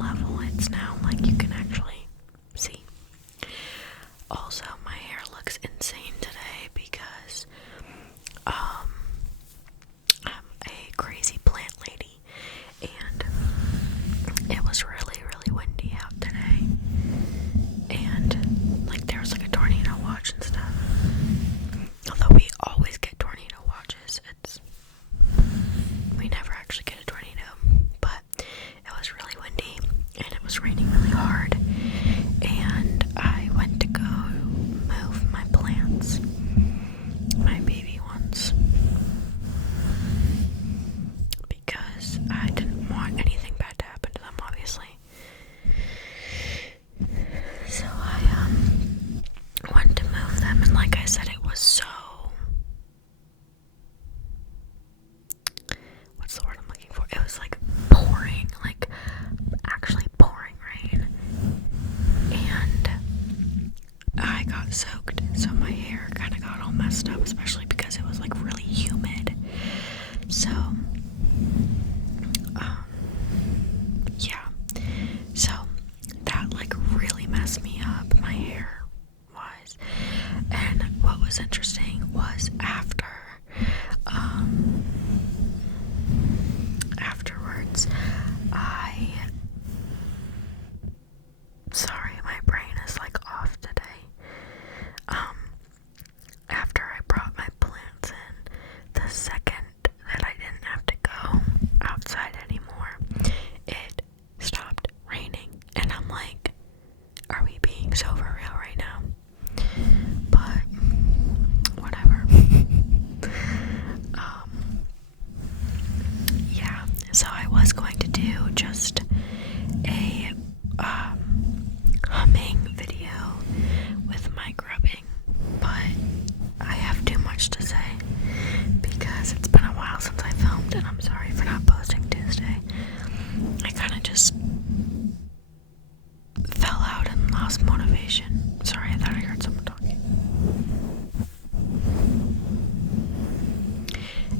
level it's now, like you can actually see. Also, my hair looks insane today because I'm a crazy plant lady, and it was really, really windy out today, and like there was like a tornado watch and stuff. Although we always get tornado watches, we never actually get a tornado, but it was really windy and it was raining really hard, and I went to go move my plants, my baby ones, because I didn't want anything bad to happen to them, obviously. So I went to move them, and like I said, it was so, what's the word I'm looking for? It was like pouring, like actually pouring rain, and I got soaked, so my hair kind of got all messed up, especially because it was like really humid. So yeah, so that like really messed me up, my hair wise. And what was interesting was afterwards, sorry, my brain is like off today. After I brought my plants in, the second that I didn't have to go outside anymore, it stopped raining, and I'm like, are we being so for real right now? But whatever. Yeah, so I was going to do just a humming video with mic rubbing, but I have too much to say because it's been a while since I filmed, and I'm sorry for not posting Tuesday. I kind of just fell out and lost motivation. Sorry, I thought I heard someone talking.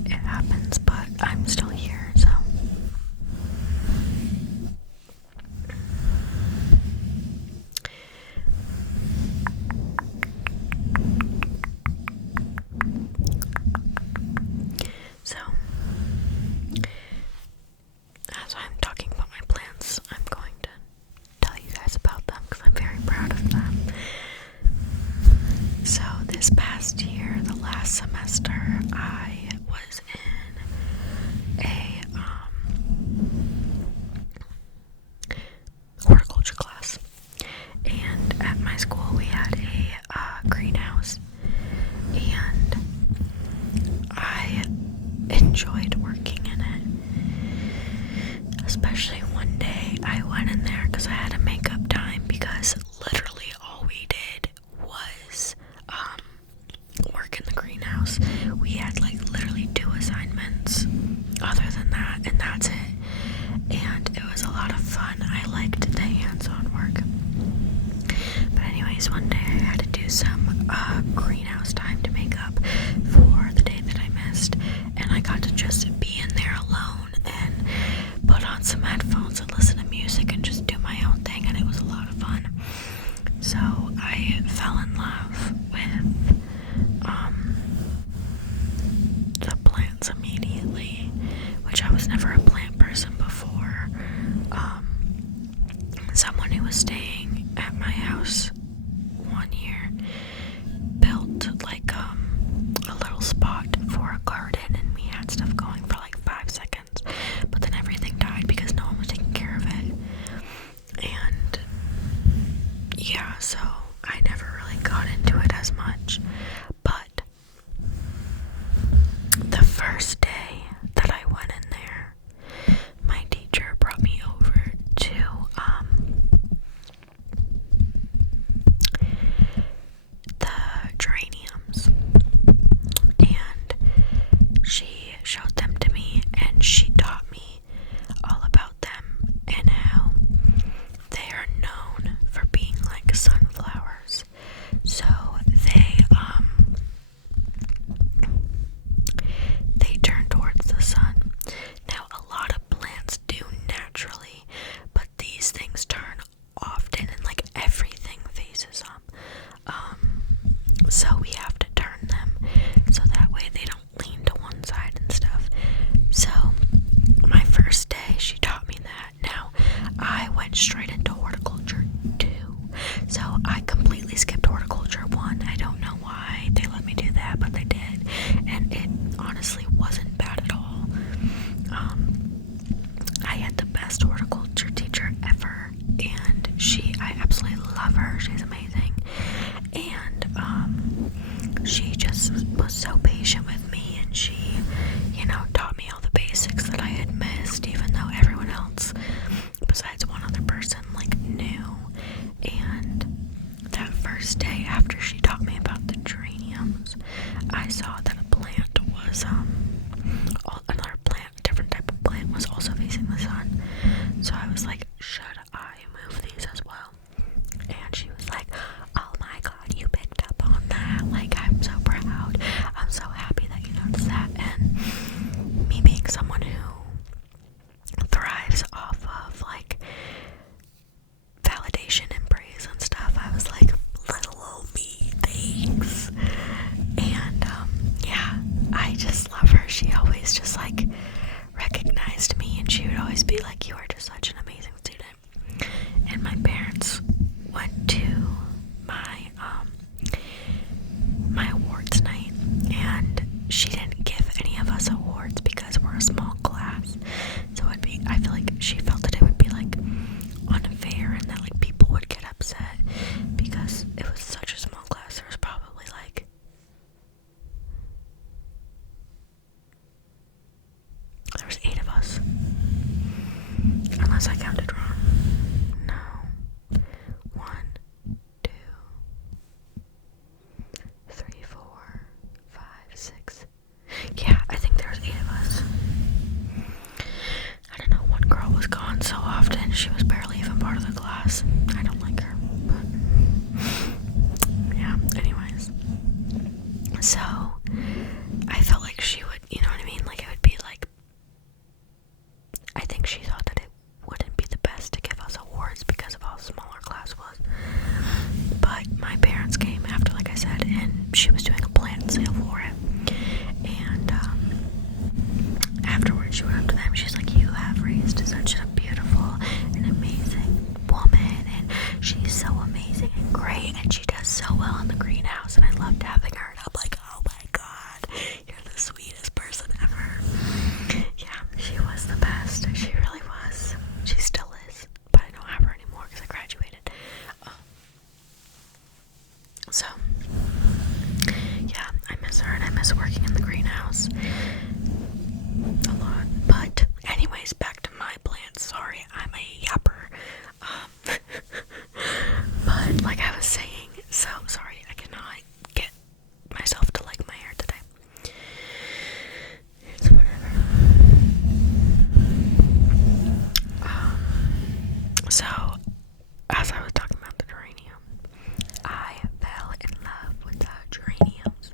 It happens, but I'm still here, so. So, as I'm talking about my plants, I'm going to tell you guys about them because I'm very proud of them. So this past year, the last semester, I was in a horticulture class, and at my school we had a greenhouse, and I enjoyed working in it. Especially one day I went in there because I had a makeup time, because literally all we did was work in the greenhouse. We had like literally 2 assignments other than that, and that's it. And it was a lot of fun. I liked the hands-on work. But anyways, one day I had to do some greenhouse time to make up for the day that I missed, and I got to just be in there alone and put on some headphones and listen to music and just do my own thing, and it was a lot of fun. So I fell in love with the plants immediately, which I was never a plant person before. Someone who was staying at my house one year built like a little spot for a garden, and we had stuff going for like 5 seconds, but then everything died because no one was taking care of it. And yeah, so I never really got into it as much. But the first day that I went in there, my teacher brought me over to these things turn often and like everything faces up. So we have to turn them so that way they don't lean to one side and stuff. So my first day, she taught me that. Now, I went straight into horticulture 2. So I completely skipped horticulture 1. I don't know why they let me do that, but they did. And it honestly wasn't bad at all. I had the best horticulture teacher ever, and I absolutely love her. She's amazing. And she just was so patient with me, and she, taught me all the basics that I had missed, even though everyone else, besides one other person, like, knew. And that first day after she taught me about the geraniums, I saw that a plant was, another plant, a different type of plant, was also facing the sun. So I was like, should I move these as well? And she was like, oh my god, you picked up on that. Like, I'm so proud. I'm so happy that you noticed that. And me being someone who thrives off of, like, validation and praise and stuff, I was like, little old me, thanks. And, yeah, I just love her. She always just, like, recognized me, and she would always be like, you are just such an amazing student. And my parents went to my awards night, and she didn't give any of us awards because we're a small class. So I feel like she felt that it would be like unfair, and that like people would get upset because it was such a small class. There was probably like there was 8 of us, unless I counted wrong. No. 1, 2, 3, 4, 5, 6. Yeah, I think there was 8 of us. I don't know, one girl was gone so often, she was barely even part of the class. I don't like her, but yeah, anyways. So, I felt like she would, you know what I mean? Like, it would be like, I think she thought that it wouldn't be the best to give us awards because of how small our class was. But my parents came after, like I said, and she was doing a plant sale for it. And afterwards, she went up to them. She's like, you have raised such a beautiful and amazing woman, and she's so amazing and great, and she does so well in the greenhouse, and I loved having her. And I'm like, oh my god, you're the sweetest person ever. Yeah, she was the best. She really was. She still is, but I don't have her anymore because I graduated. So, yeah, I miss her, and I miss working in the greenhouse a lot. But anyways, back to my plants. Sorry, I'm a yapper. But like I was saying, so sorry, I cannot get myself to like my hair today. It's whatever. So, as I was talking about the geranium, I fell in love with the geraniums.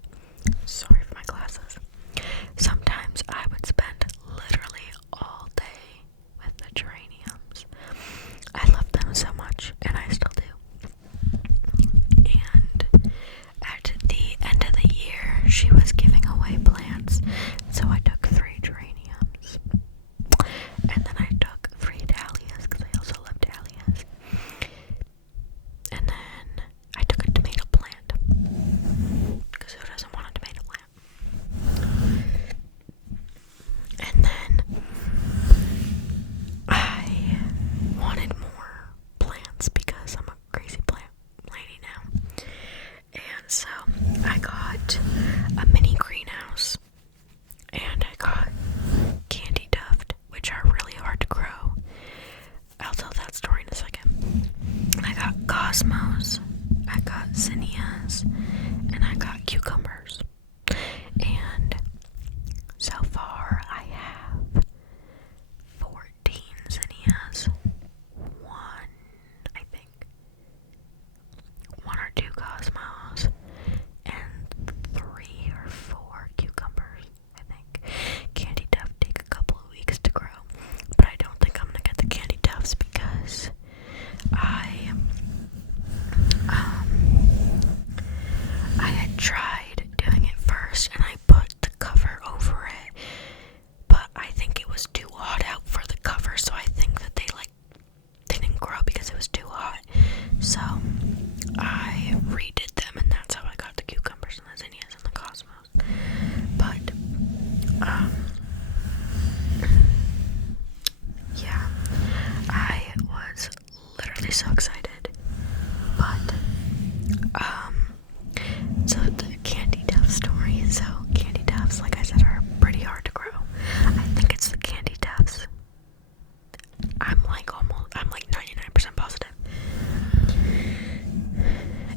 Sorry for my glasses. Sometimes I would spend literally all day with the geraniums. I love them so much, and I still do. And at the end of the year, she was giving away plants, so I took 3 geraniums. And then I took 3 dahlias, because I also love dahlias. And then I took a tomato plant, because who doesn't want a tomato plant? And then I wanted more plants because I'm a crazy plant lady now. And so I got a mini greenhouse, and I got candy tuft, which are really hard to grow. I'll tell that story in a second. And I got cosmos, I got zinnias, and I got cucumbers. And so far I have 14 zinnias, 1 or 2 cosmos, and 3 or 4 cucumbers, I think. Candy tuft take a couple of weeks to grow, but I don't think I'm gonna get the candy tufts because because it was too hot. So I redid them, and that's how I got the cucumbers and the zinnias and the cosmos. But yeah, I was literally so excited. But so the candy tuft story. So candy tufts, like I said, are pretty hard to grow. I think it's the candy tufts. I'm like 99% positive.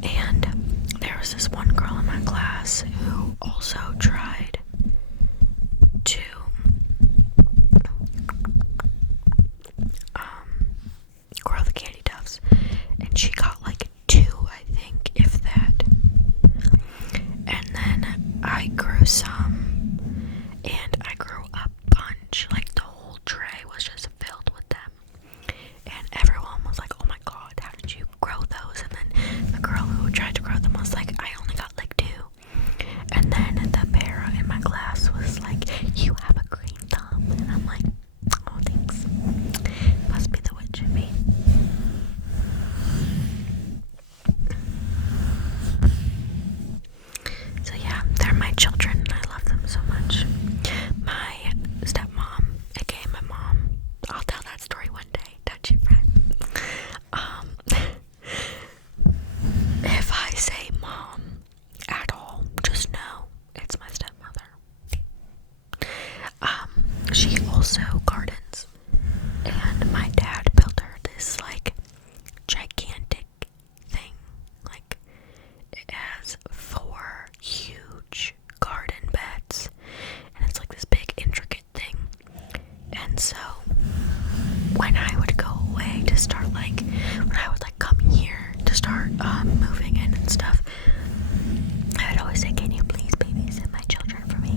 And there was this one girl in my class who also tried to grow the candy tufts, and she got like 2, I think, if that. And then I grew some, and I grew a bunch. Like the whole tray was just filled with them, and everyone was like, "Oh my god, how did you grow those?" And then the girl who tried to grow them was like, "I only got like 2." And then the para in my class was like, "You have a green thumb," and I'm like, "Oh, thanks. Must be the witch in me." So yeah, they're my children, and I love them so much. My stepmom, aka my mom, I'll tell that story one day, don't you, Fred? If I say mom at all, just know it's my stepmother. She also gardens, and my dad built her this like gigantic thing. Like, it has 4 huge garden beds, and it's like this big intricate thing. And so when I would go away to start, like, when I would like come here to start moving in and stuff, I would always say, "Can you please babysit my children for me?"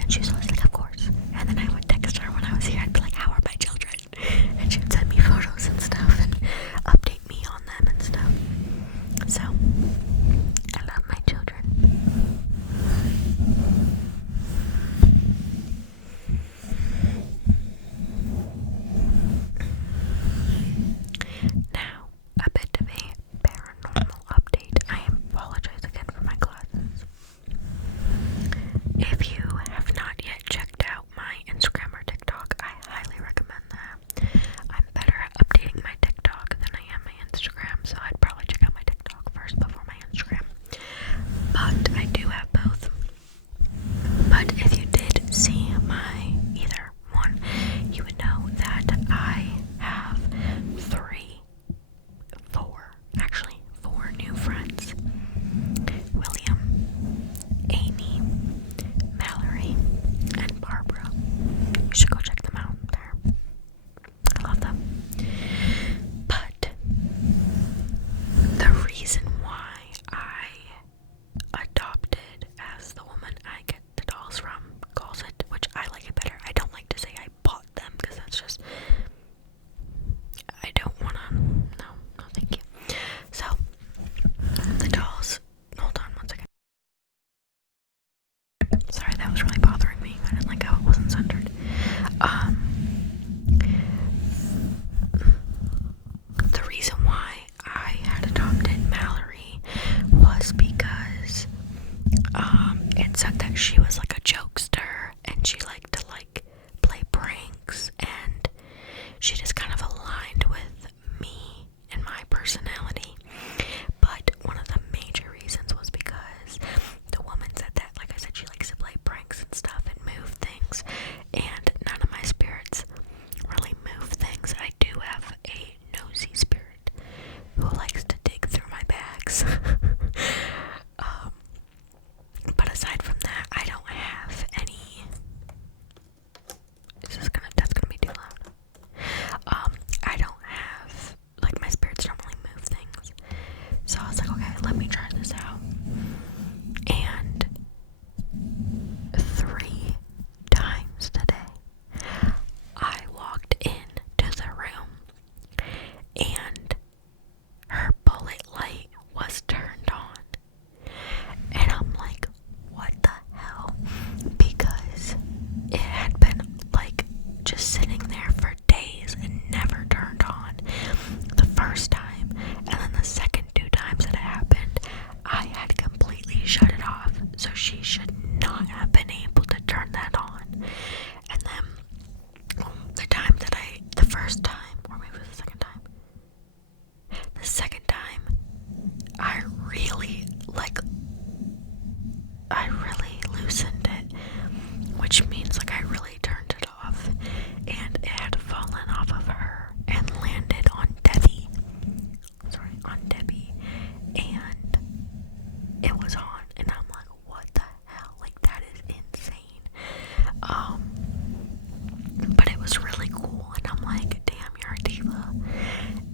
And she was always like, "Of course." And then I would text her when I was here. I'd be like, "How are my children?" And she would send me photos and stuff and update me on them and stuff. So I love my children. Now, a bit of a paranormal update. I apologize again for my glasses. If you have not yet checked out my Instagram or TikTok, I highly recommend that. I'm better at updating my TikTok than I am my Instagram, so I'd probably check out my TikTok first before my Instagram. But I do have both. But if you did see my either one, you would know that I have 4 new friends. William, Amy, Mallory, and Barbara. You should go check them out. I love them. But the reason why I adopted, as the woman I get the dolls from calls it, which I like it better. I don't like to say I bought them, because that's just, I don't wanna, no thank you. So, the dolls, hold on one second. Sorry, that was really bothering me. I didn't like how it wasn't centered. The reason why I had adopted Mallory was because it said that she was like a jokester, and she liked to like play pranks, and she just kind of aligned with me and my personality. But one of the major reasons was because the woman said that, like I said, she likes to play pranks and stuff and move things, and none of my spirits really move things. I do have a nosy spirit who likes to dig through my bags. But aside from that, I don't it was on, and I'm like, what the hell? Like, that is insane. But it was really cool, and I'm like, damn, you're a diva.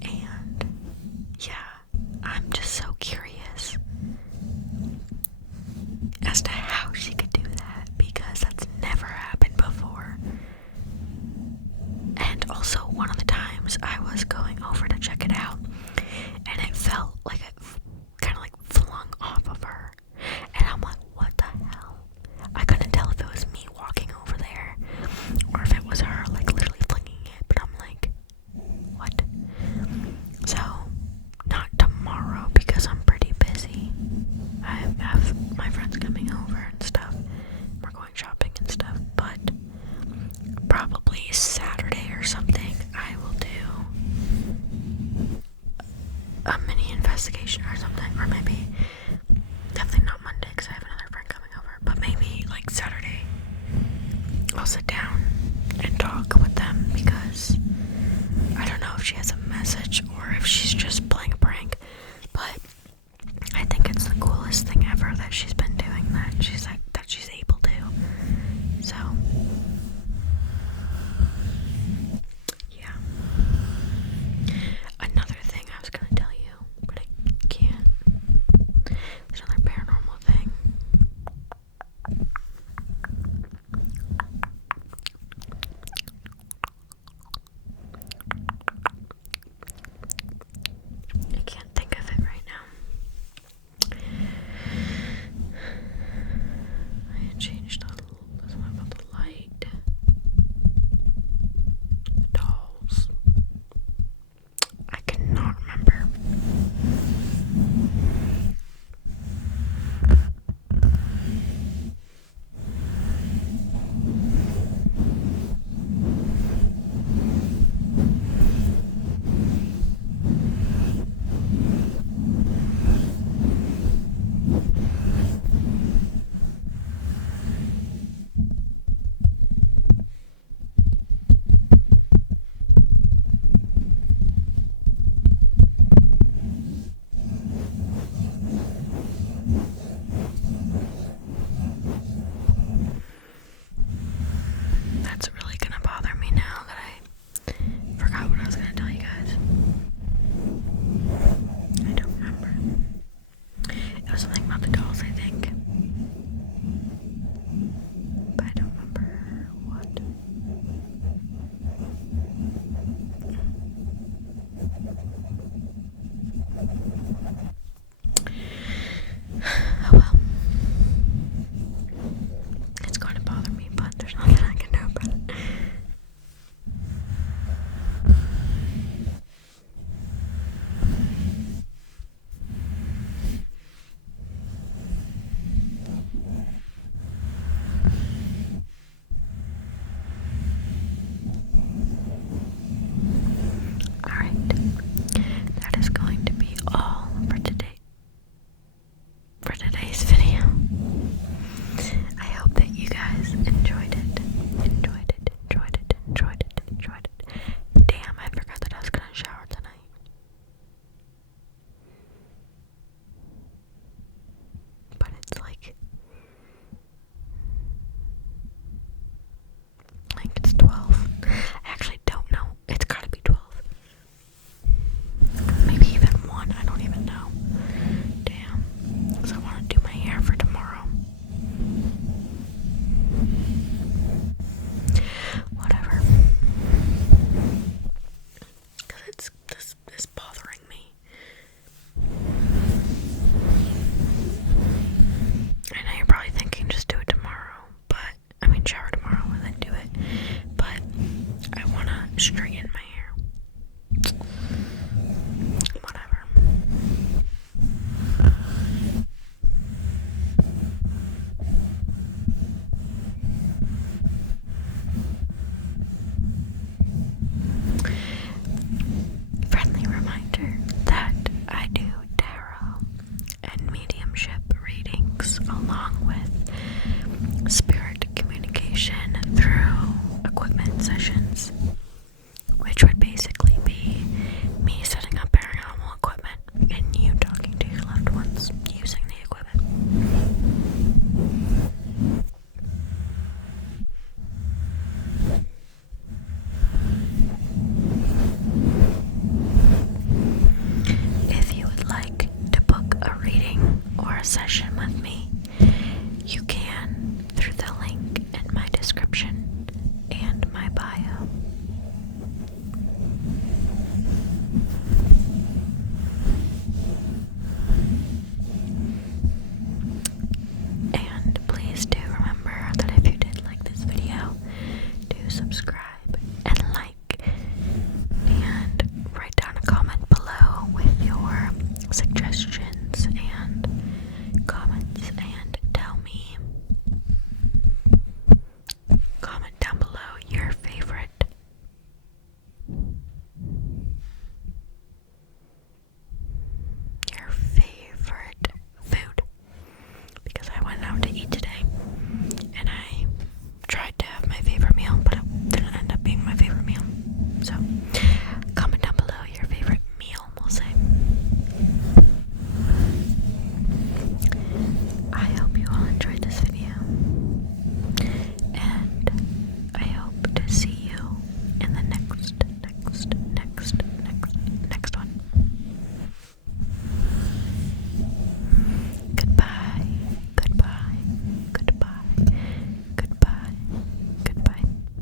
And yeah, I'm just so curious as to how she could do that, because that's never happened before. And also, one of the times I was going over to check it out, and it felt like it kind of like flung off of her, and I'm like, what the hell? I couldn't tell if it was me walking over there or if it was her like literally flinging it, but I'm like, what? So not tomorrow, because I'm pretty busy. I have my friends coming over and stuff. We're going shopping and stuff, but probably Saturday or something I will do a mini investigation or something, or maybe definitely not Monday because I have another friend coming over, but maybe like Saturday I'll sit down and talk with them, because I don't know if she has a message or if she's just playing